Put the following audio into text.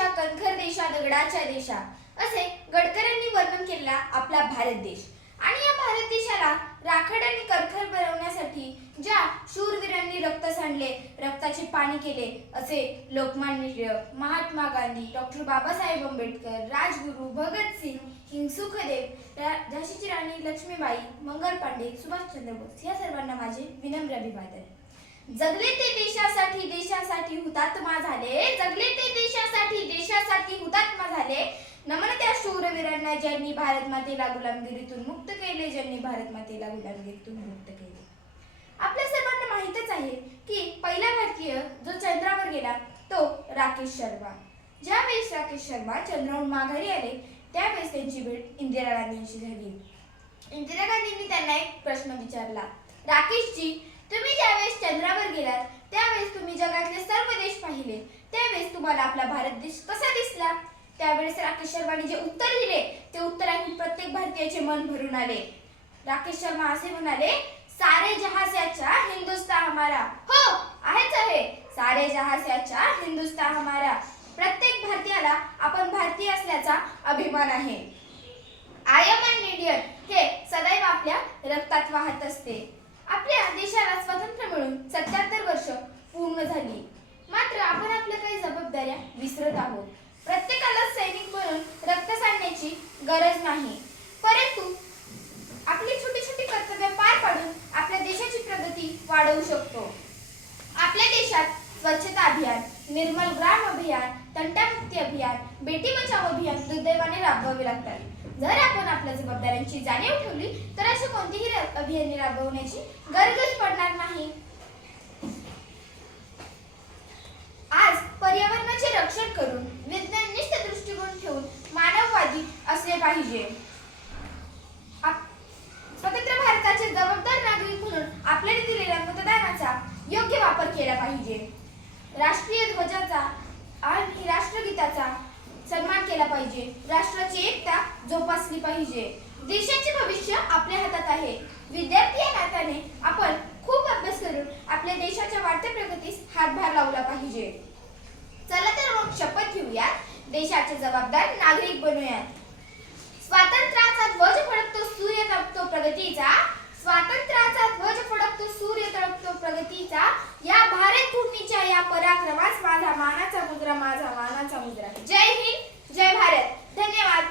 देशा कणखर देशा दगडाच्या देशा असे गडकऱ्यांनी वर्णन केला आपला भारत देश। आणि या भारत देशाला राखड आणि कणखर बनवण्यासाठी ज्या शूरवीरांनी रक्त सांडले, रक्ताचे पाणी केले असे लोकमान्य टिळक, महात्मा गांधी, डॉक्टर बाबासाहेब आंबेडकर, राजगुरू, भगतसिंग, किंग सुखदेव, झाशीची राणी लक्ष्मीबाई, मंगल पांडे, सुभाषचंद्र बोस या सर्वांना माझे विनम्र अभिवादन। जगले ते देशासाठी, देशासाठी हुतात्मा झाले, जगले ते देशासाठी, देशासाठी हुतात्मा झाले। नमन त्या शूरवीरांना ज्यांनी भारत मातेला गुलामगिरीतून मुक्त केले, ज्यांनी भारत मातेला गुलामगिरीतून मुक्त केले। आपल्या सर्वांना माहितच आहे की पहिला भारतीय जो चंद्रावर गेला तो राकेश शर्मा। ज्यावेळेस राकेश शर्मा चंद्रावरून माघारी आले त्यावेळेस त्यांची भेट इंदिरा गांधींशी झाली। इंदिरा गांधींनी त्यांना एक प्रश्न विचारला, राकेशजी, तुम्ही ज्यावेळेस चंद्रावर गेलात त्यावेळेस तुम्ही जगातले सर्व देश पाहिले, त्यावेळेस तुम्हाला आपला भारत देश कसा दिसला? त्यावेळेस राकेश शर्माने जे उत्तर दिले ते उत्तर ऐकून प्रत्येक भारतीयाचे मन भरून आले। राकेश शर्मा असे म्हणाले, सारे जहां से अच्छा हिंदुस्तान हमारा। हो, आहेच आहे, सारे जहां से अच्छा हिंदुस्तान हमारा। प्रत्येक भारतीयाला आपण भारतीय असल्याचा अभिमान आहे। आय एम एन इंडियन हे सदैव आपल्या रक्तात वाहत असते। आपल्या देशाला स्वातंत्र्य मिळून 77 वर्ष पूर्ण झाली, मात्र आपण आपल्या काही जबाबदाऱ्या विसरत आहोत। प्रत्येकाला सैनिक म्हणून रक्त सांडण्याची गरज नाही, परंतु आपली छोटी छोटी कर्तव्ये पार पाडून आपल्या देशाची प्रगती वाढवू शकतो। आपल्या देशात स्वच्छता अभियान, निर्मल ग्राम अभियान, तंटामुक्ती अभियान, बेटी बचाओ अभियान दुर्दैवाने राबवावे लागतात। जर आपण आपल्या जबाबदाऱ्यांची जाणीव ठेवली तर अशी कोणतीही अभियाने राबवण्याची गरजच पडणार नाही। आज पर्यावरणाचे रक्षण करून विज्ञाननिष्ठ दृष्टिकोन ठेवून मानववादी असले पाहिजे। स्वतंत्र भारताचे जबाबदार नागरिक म्हणून आपल्याला दिलेल्या मतदानाचा योग्य वापर केला पाहिजे। राष्ट्रीय ध्वजाचा आणि राष्ट्रगीताचा सन्मान केला पाहिजे। राष्ट्राची एकता जोपासली पाहिजे। देशाचे भविष्य आपल्या हातात आहे। विद्यार्थी या नात्याने आपण खूप अभ्यास करून आपल्या देशाच्या वाढत्या प्रगतीस हातभार लावला पाहिजे। चला तर मग शपथ घेऊया, देशाचे जबाबदार नागरिक बनूयात। स्वातंत्र्याचा ध्वज फडकतो सूर्य तळपतो प्रगतीचा, स्वातंत्र्याचा ध्वज फडकतो सूर्य तळपतो प्रगतीचा। या भारत भूमीच्या या पराक्रमास माझा मानाचा मुजरा, माझा मानाचा मुजरा। जय हिंद, जय भारत। धन्यवाद।